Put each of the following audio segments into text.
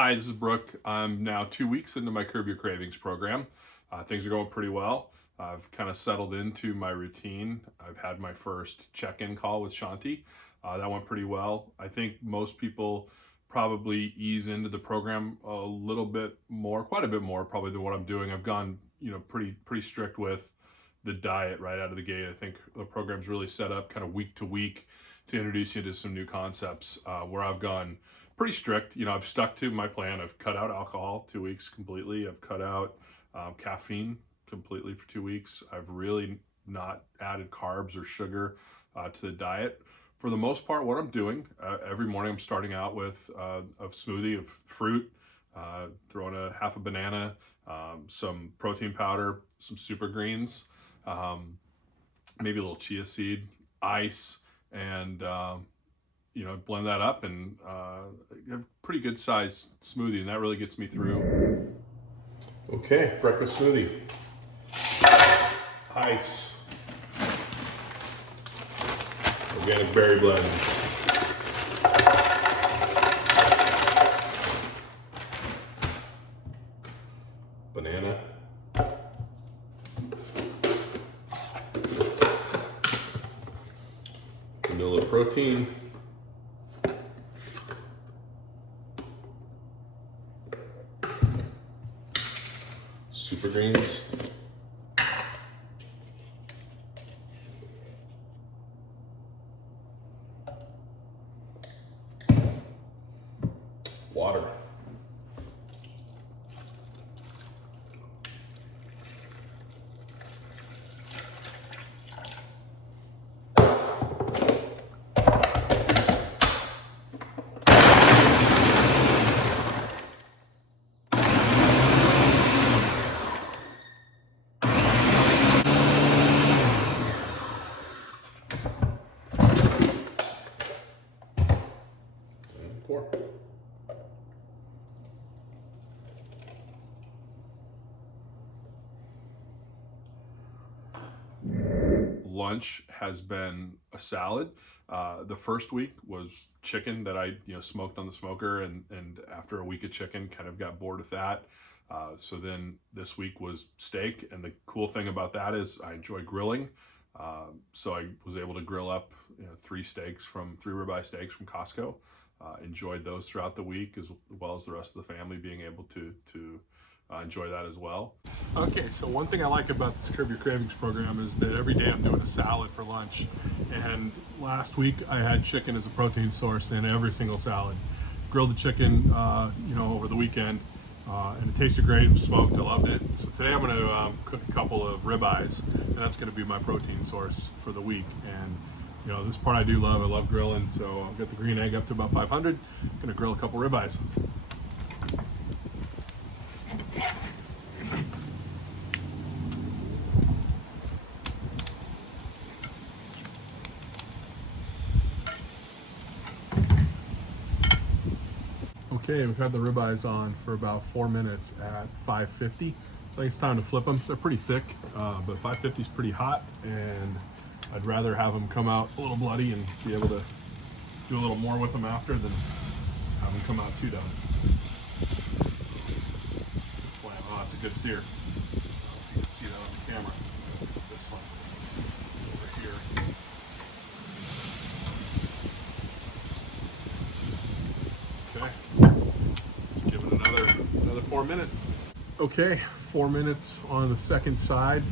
Hi, this is Brooke. I'm now 2 weeks into my Curb Your Cravings program. Things are going pretty well. I've kind of settled into my routine. I've had my first check-in call with Shanti. That went pretty well. I think most people probably ease into the program a little bit more, quite a bit more probably than what I'm doing. I've gone, pretty strict with the diet right out of the gate. I think the program's really set up kind of week to week to introduce you to some new concepts where I've gone pretty strict. I've stuck to my plan. I've cut out alcohol 2 weeks completely. I've cut out caffeine completely for 2 weeks. I've really not added carbs or sugar to the diet. For the most part, what I'm doing, every morning I'm starting out with a smoothie of fruit, throwing a half a banana, some protein powder, some super greens, maybe a little chia seed, ice, and blend that up and have a pretty good sized smoothie, and that really gets me through. Okay, breakfast smoothie. Ice. Organic berry blend. Banana. Vanilla protein. Super greens. Water. Pour. Lunch has been a salad. The first week was chicken that I smoked on the smoker, and after a week of chicken kind of got bored with that. So then this week was steak, and the cool thing about that is I enjoy grilling. So I was able to grill up three ribeye steaks from Costco. Enjoyed those throughout the week, as well as the rest of the family being able to enjoy that as well. Okay, so one thing I like about this Curb Your Cravings program is that every day I'm doing a salad for lunch. And last week I had chicken as a protein source in every single salad. Grilled the chicken, over the weekend, and it tasted great. It was smoked. I loved it. So today I'm going to cook a couple of ribeyes, and that's going to be my protein source for the week. And this part I do love. I love grilling, so I'll get the green egg up to about 500. I'm going to grill a couple ribeyes. Okay, we've had the ribeyes on for about 4 minutes at 550. I think it's time to flip them. They're pretty thick, but 550 is pretty hot, and I'd rather have them come out a little bloody and be able to do a little more with them after than have them come out too done. Oh, it's a good sear. You can see that on the camera. This one over here. Okay, give it another 4 minutes. Okay, 4 minutes on the second side.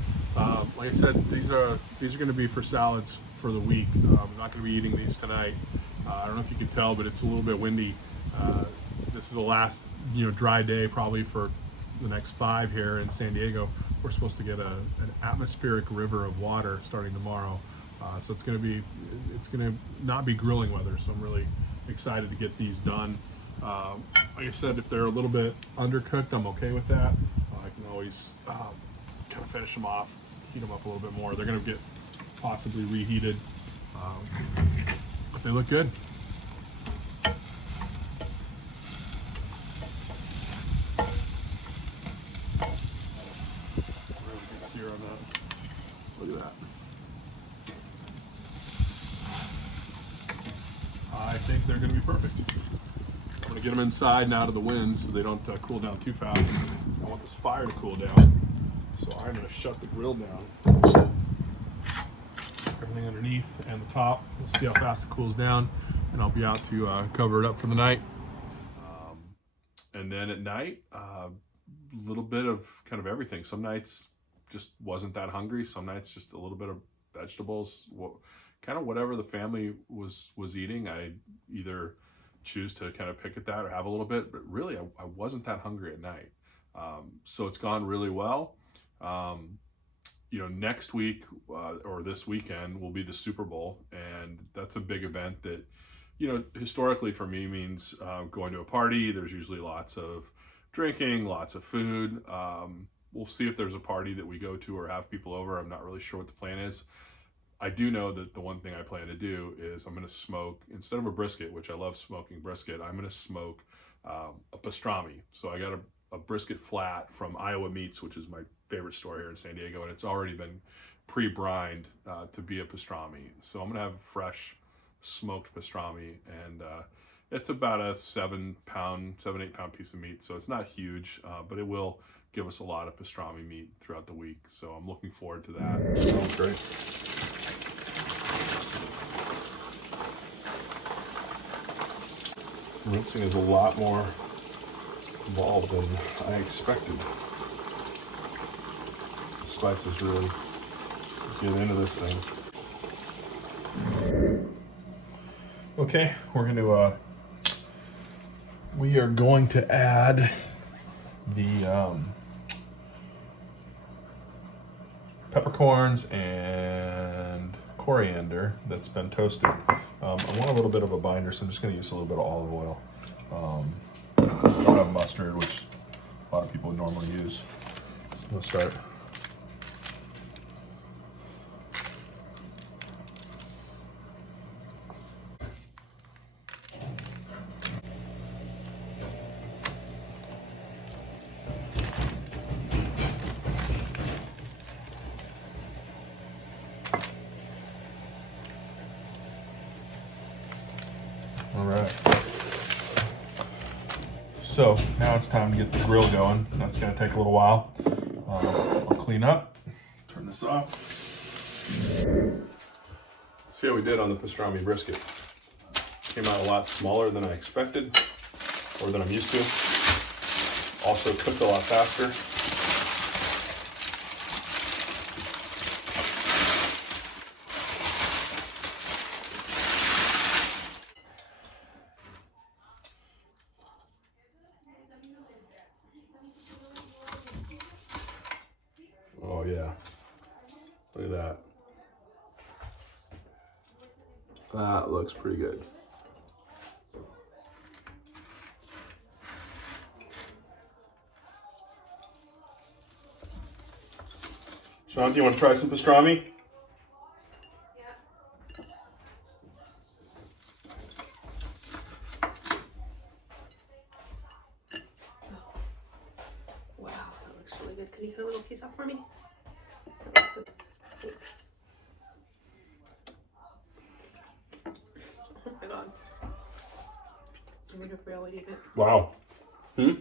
Like I said, these are going to be for salads for the week. I'm not going to be eating these tonight. I don't know if you can tell, but it's a little bit windy. This is the last dry day probably for the next 5 here in San Diego. We're supposed to get an atmospheric river of water starting tomorrow. So it's going to not be grilling weather. So I'm really excited to get these done. Like I said, if they're a little bit undercooked, I'm okay with that. I can always kind of finish them off, heat them up a little bit more. They're going to get possibly reheated, but they look good. Really good sear on that. Look at that. I think they're going to be perfect. I'm going to get them them inside and out of the wind so they don't cool down too fast. I want this fire to cool down. So I'm going to shut the grill down. Everything underneath and the top. We'll see how fast it cools down, and I'll be out to cover it up for the night. And then at night, a little bit of kind of everything. Some nights just wasn't that hungry. Some nights just a little bit of vegetables. Kind of whatever the family was eating, I either choose to kind of pick at that or have a little bit. But really, I wasn't that hungry at night. So it's gone really well. Next week or this weekend will be the Super Bowl, and that's a big event that, historically for me means going to a party. There's usually lots of drinking, lots of food. We'll see if there's a party that we go to or have people over. I'm not really sure what the plan is. I do know that the one thing I plan to do is I'm going to smoke, instead of a brisket, which I love smoking brisket, I'm going to smoke a pastrami. So I got a brisket flat from Iowa Meats, which is my favorite store here in San Diego, and it's already been pre-brined to be a pastrami. So I'm gonna have fresh smoked pastrami, and it's about a 7-8 pound piece of meat. So it's not huge, but it will give us a lot of pastrami meat throughout the week. So I'm looking forward to that. Smells great. Rinsing is a lot more involved than I expected. The spices really get into this thing. Okay, we are going to add the peppercorns and coriander that's been toasted. I want a little bit of a binder, so I'm just going to use a little bit of olive oil. I don't have mustard, which a lot of people would normally use. So we'll start. All right. So now it's time to get the grill going. That's going to take a little while. I'll clean up, turn this off. Let's see how we did on the pastrami brisket. Came out a lot smaller than I expected, or than I'm used to. Also cooked a lot faster. Oh yeah, look at that. That looks pretty good. Sean, do you want to try some pastrami? Yeah. Wow, that looks really good. Can you cut a little piece off for me? Oh my god. I wonder if Rio would eat it. Wow. I wonder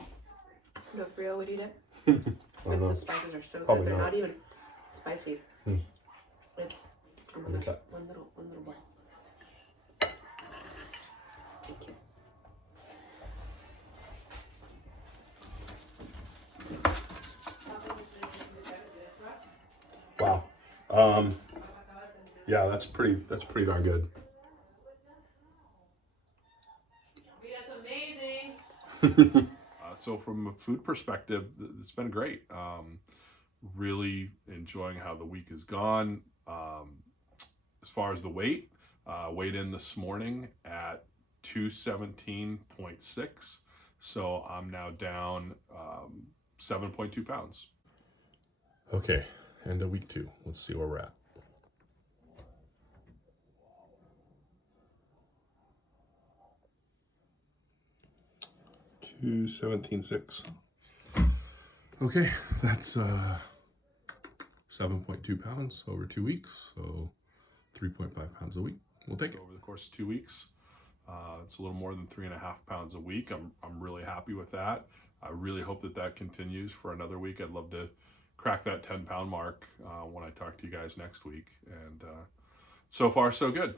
if Rio would eat it. Like the spices are so Probably good. They're not. not even spicy. It's one little boy. Thank you. Wow. Yeah, that's pretty darn good. That's amazing. So from a food perspective, it's been great. Really enjoying how the week has gone. As far as the weight, weighed in this morning at 217.6. So I'm now down 7.2 pounds. Okay, end of week 2. Let's see where we're at. 217.6. Okay, that's 7.2 pounds over 2 weeks, so 3.5 pounds a week. We'll take it over the course of 2 weeks. It's a little more than 3.5 pounds a week. I'm really happy with that. I really hope that that continues for another week. I'd love to crack that 10-pound mark when I talk to you guys next week. And so far, so good.